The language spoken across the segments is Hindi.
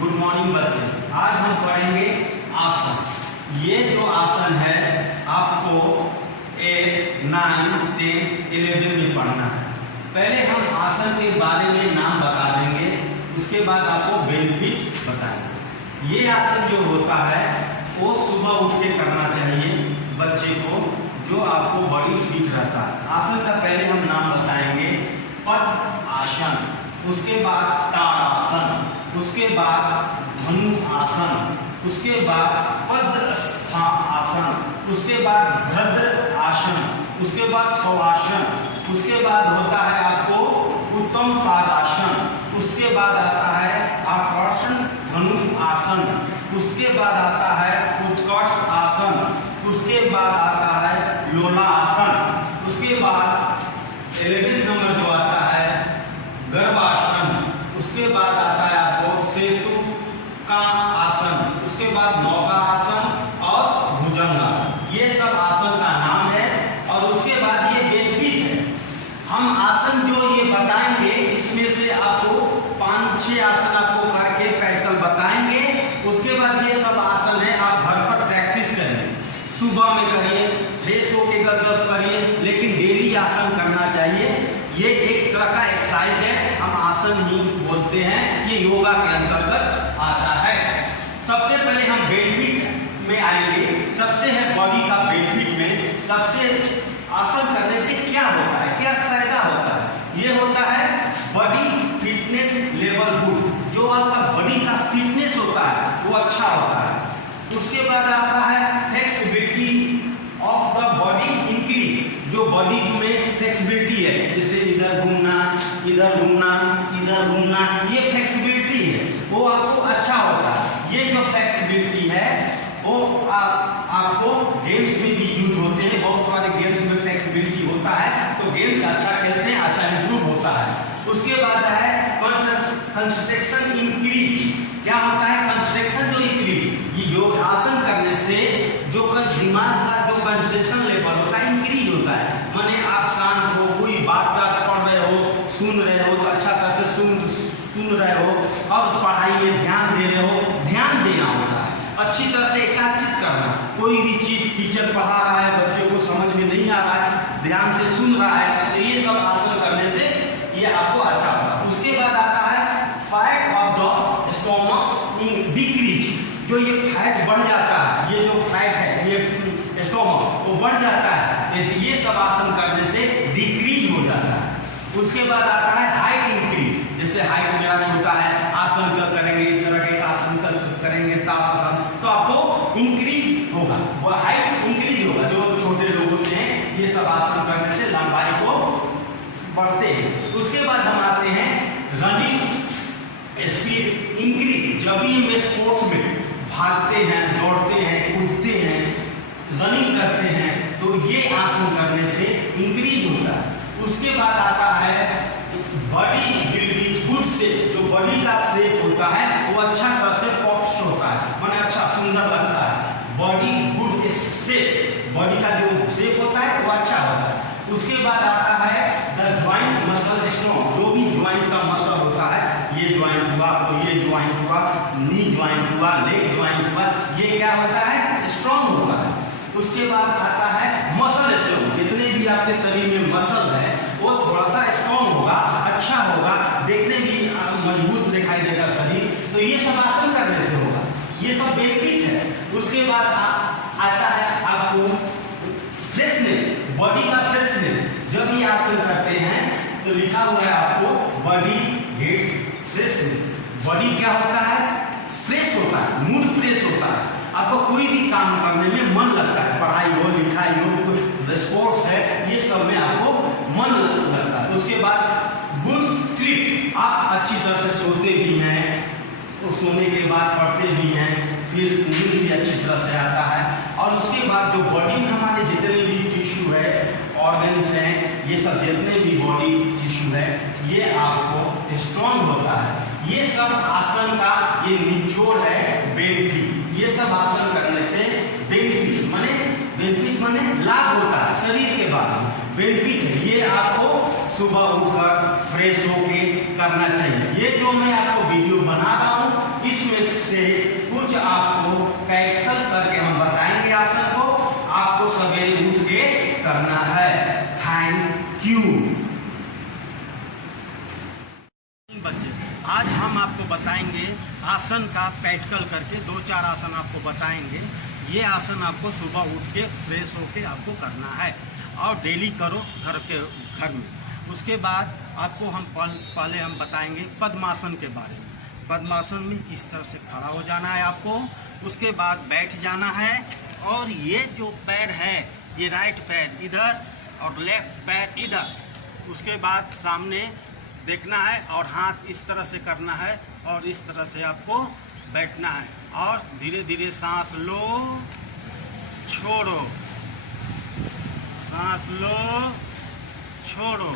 गुड मॉर्निंग बच्चे। आज हम पढ़ेंगे आसन। ये जो आसन है आपको 8, 9, 10, 11 में पढ़ना है। पहले हम आसन के बारे में नाम बता देंगे, उसके बाद आपको बेनिफिट बताएंगे। ये आसन जो होता है वो सुबह उठ के करना चाहिए बच्चे को, जो आपको बड़ी फिट रहता है। आसन का पहले हम नाम बताएंगे पद्म आसन, उसके बाद ताड़ासन, उसके बाद धनु आसन, उसके बाद पद्मस्था आसन, उसके बाद भद्र आसन, उसके बाद शवासन, उसके बाद होता है आपको उत्तम पादासन, उसके बाद आता है आकर्षण धनु आसन, उसके बाद आता है उत्कर्ष आसन, उसके बाद आता है लोला आसन, उसके बाद 11 नंबर जो आता है गर्भासन, उसके बाद आता है आपको सेतु का आसन, उसके बाद नौका आसन और भुजंग आसन। ये सब आसन का नाम है और उसके बाद ये बेनिफिट है। हम आसन जो ये बताएंगे इसमें से आपको 5-6 आसन आपको करके प्रैक्टिकल बताएंगे। उसके बाद ये सब आसन है आप घर पर प्रैक्टिस करिए, सुबह में करिए, फ्रेश होके गदगद करिए, लेकिन डेली आसन करना चाहिए। ये एक तरह का एक्सरसाइज है, हम आसन ही बोलते हैं, ये योगा के अंतर्गत आता है। सबसे पहले हम बेनिफिट में आएंगे। सबसे है बॉडी का बेनिफिट में, सबसे आसन करने से क्या होता है, क्या फायदा होता है। ये होता है बॉडी फिटनेस लेवल गुड, जो आपका बॉडी का फिटनेस होता है वो अच्छा होता है। उसके बाद आता है flexibility of the body increase, जो बॉडी में फ्लेक्सिबिलिटी है, जैसे इधर घूमना, इधर घूमना, इधर घूमना, ये फ्लेक्सिबिलिटी है, वो आपको अच्छा होता है। ये जो फ्लेक्सिबिलिटी है वो आपको गेम्स में भी यूज होते हैं, बहुत सारे गेम्स में फ्लेक्सिबिलिटी होता है, तो गेम्स अच्छा खेलते हैं, अच्छा इंप्रूव होता है। उसके बाद है कंस्ट्रक्शन इंक्रीज, क्या होता है कंस्ट्रक्शन जो इंक्रीज, ये योग आसन करने से जो दिमाग का जो कंसंट्रेशन लेवल होता है इंक्रीज होता है। माने आप शांत हो, कोई बात पढ़ रहे हो, सुन रहे हो, तो अच्छा तरह से सुन रहे हो और उस पढ़ाई में ध्यान दे रहे हो, ध्यान देना होता है, अच्छी तरह से एकाग्रचित करना। कोई भी चीज टीचर पढ़ा रहा है, बच्चे को समझ में नहीं आ रहा है, ध्यान से सुन रहा है, तो ये सब आसन करने से ये आपको अच्छा होगा। उसके बाद आता है fat of the stomach decrease, जो ये फैट बढ़ जाता है, ये जो फैट है ये स्टोमक वो बढ़ जाता है, ये सब आसन करने से डिक्रीज हो जाता है। उसके बाद आता है हाइट इंक्रीज, जैसे हाइट मेरा छोटा है, आसन करेंगे इस तरह के आसन करेंगे ताड़ासन, तो आपको इंक्रीज होगा, वो हाइट इंक्रीज होगा। जो छोटे लोग होते हैं ये सब आसन करने से लंबाई को बढ़ते हैं। उसके बाद हम आते हैं रनिंग स्पीड इंक्रीज, जब भी हम स्पोर्ट्स में भागते हैं, दौड़ते हैं, कूदते हैं, रनिंग करते हैं, तो ये आसन करने से इंक्रीज होता है। उसके बाद आता है बॉडी बिल्डिंग गुड शेप, जो बॉडी का शेप होता है वो अच्छा तरह से पॉक्स होता है, माने अच्छा सुंदर लगता है। बॉडी गुड शेप, बॉडी का जो शेप होता है वो अच्छा होता है। उसके बाद आता है द ज्वाइंट मसल स्ट्रॉन्ग, जो भी ज्वाइंट का मसल होता है, ये ज्वाइंट हुआ तो ये ज्वाइंट हुआ, नी ज्वाइंट हुआ, लेग ज्वाइंट हुआ, ये क्या होता है स्ट्रॉन्ग होता है। उसके बाद आता है मसल स्ट्रॉन्ग, जितने भी आपके शरीर में मसल है वो थोड़ा सा स्ट्रॉन्ग होगा, अच्छा होगा, देखने भी मजबूत दिखाई देगा शरीर, तो ये सब आसन करने से होगा, ये सब बेनिफिट है। उसके बाद आता है आपको फ्रेशनेस, बॉडी का फ्रेशनेस, जब ये आसन करते हैं तो लिखा हुआ है आपको बॉडी गेट्स फ्रेशनेस, बॉडी क्या होता है फ्रेश होता है, मूड फ्रेश होता है, आपको कोई भी काम करने में मन लगता है, पढ़ाई हो, लिखाई हो, स्पोर्ट्स है, ये सब में आपको मन लगता है। उसके बाद गुड स्लीप, आप अच्छी तरह से सोते भी हैं, तो सोने के बाद पढ़ते भी हैं, फिर नींद भी अच्छी तरह से आता है। और उसके बाद जो बॉडी में हमारे जितने भी टिश्यू है, ऑर्गन्स हैं, ये सब जितने भी बॉडी टिश्यू है, ये आपको स्ट्रॉन्ग होता है। ये सब आसन का ये निचोड़ है बेनिफिट। ये सब आसन करने से बेनिफिट माने लाभ होता है शरीर के बाद बेनिफिट है। ये आपको सुबह उठकर फ्रेश होके करना चाहिए। ये जो मैं आपको वीडियो बना रहा हूँ इसमें हम आपको बताएंगे आसन का प्रैक्टिकल करके 2-4 आसन आपको बताएंगे। ये आसन आपको सुबह उठ के फ्रेश होके आपको करना है और डेली करो घर में। उसके बाद आपको हम पहले हम बताएंगे पद्मासन के बारे में। पद्मासन में इस तरह से खड़ा हो जाना है आपको, उसके बाद बैठ जाना है और ये जो पैर है ये राइट पैर इधर और लेफ्ट पैर इधर, उसके बाद सामने देखना है और हाथ इस तरह से करना है और इस तरह से आपको बैठना है और धीरे धीरे सांस लो छोड़ो, सांस लो छोड़ो।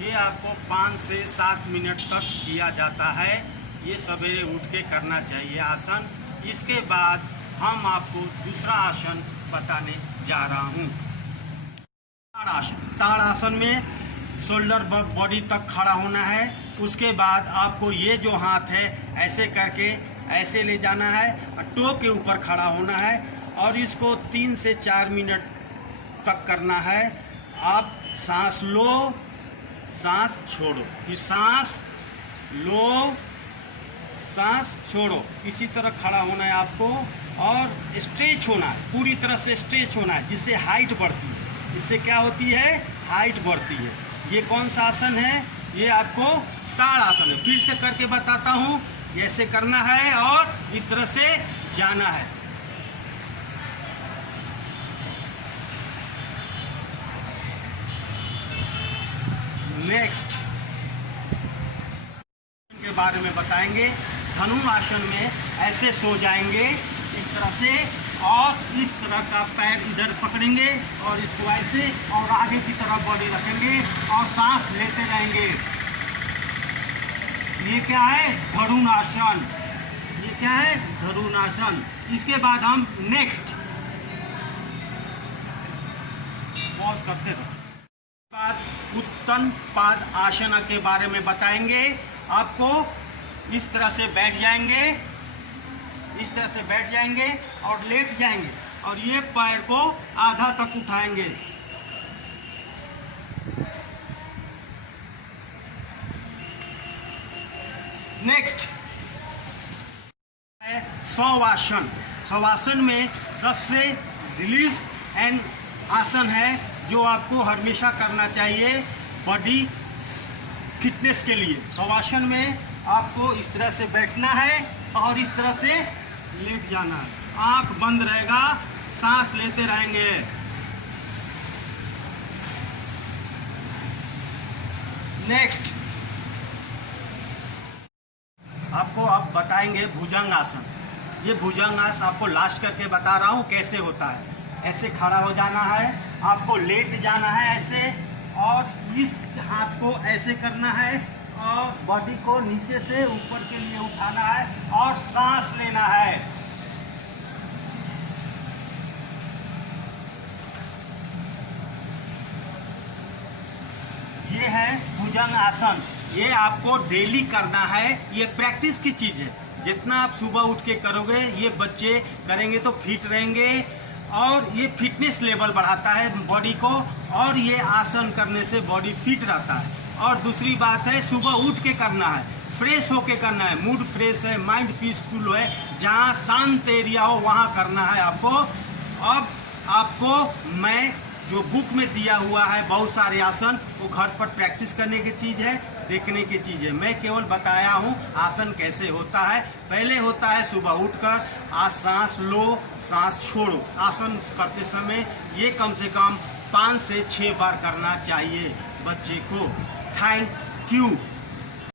ये आपको 5 से 7 मिनट तक किया जाता है। ये सवेरे उठ के करना चाहिए आसन। इसके बाद हम आपको दूसरा आसन बताने जा रहा हूँ। ताड़ासन। ताड़ासन में शोल्डर बॉडी तक खड़ा होना है। उसके बाद आपको ये जो हाथ है ऐसे करके ऐसे ले जाना है और टो के ऊपर खड़ा होना है और इसको 3 से 4 मिनट तक करना है। आप सांस लो, सांस छोड़ो, फिर सांस लो, सांस छोड़ो। इसी तरह खड़ा होना है आपको और स्ट्रेच होना है, पूरी तरह से स्ट्रेच होना है, जिससे हाइट बढ़ती है। इससे क्या होती है? हाइट बढ़ती है। ये कौन सा आसन है? ये आपको ताड़ासन है। फिर से करके बताता हूँ। ऐसे करना है और इस तरह से जाना है। नेक्स्ट के बारे में बताएंगे। धनुरासन में ऐसे सो जाएंगे इस तरह से और इस तरह का पैर इधर पकड़ेंगे और इसको ऐसे और आगे की तरफ बॉडी रखेंगे और सांस लेते रहेंगे। ये क्या है? धनुरासन। ये क्या है? धनुरासन। इसके बाद हम नेक्स्ट पॉज करते रहो। बाद उत्तन पाद आसन के बारे में बताएंगे। आपको इस तरह से बैठ जाएंगे, इस तरह से बैठ जाएंगे और लेट जाएंगे और ये पैर को आधा तक उठाएंगे। नेक्स्ट है शवासन। शवासन में सबसे रिलीफ एंड आसन है जो आपको हमेशा करना चाहिए बॉडी फिटनेस के लिए। शवासन में आपको इस तरह से बैठना है और इस तरह से लेट जाना है। आंख बंद रहेगा, सांस लेते रहेंगे। नेक्स्ट आपको अब बताएंगे भुजंगासन। ये भुजंगासन आपको लास्ट करके बता रहा हूँ कैसे होता है। ऐसे खड़ा हो जाना है, आपको लेट जाना है ऐसे और इस हाथ को ऐसे करना है और बॉडी को नीचे से ऊपर के लिए उठाना है और सांस लेना है। ये है भुजंगासन। ये आपको डेली करना है। ये प्रैक्टिस की चीज़ है। जितना आप सुबह उठ के करोगे, ये बच्चे करेंगे तो फिट रहेंगे और ये फिटनेस लेवल बढ़ाता है बॉडी को और ये आसन करने से बॉडी फिट रहता है। और दूसरी बात है, सुबह उठ के करना है, फ्रेश होके करना है। मूड फ्रेश है, माइंड पीसफुल है, जहाँ शांत एरिया हो वहाँ करना है आपको। अब आपको मैं जो बुक में दिया हुआ है बहुत सारे आसन, वो घर पर प्रैक्टिस करने की चीज़ है, देखने की चीज़ है। मैं केवल बताया हूँ आसन कैसे होता है। पहले होता है सुबह उठकर आज सांस लो, सांस छोड़ो। आसन करते समय ये कम से कम 5 से 6 बार करना चाहिए बच्चे को। Thank you.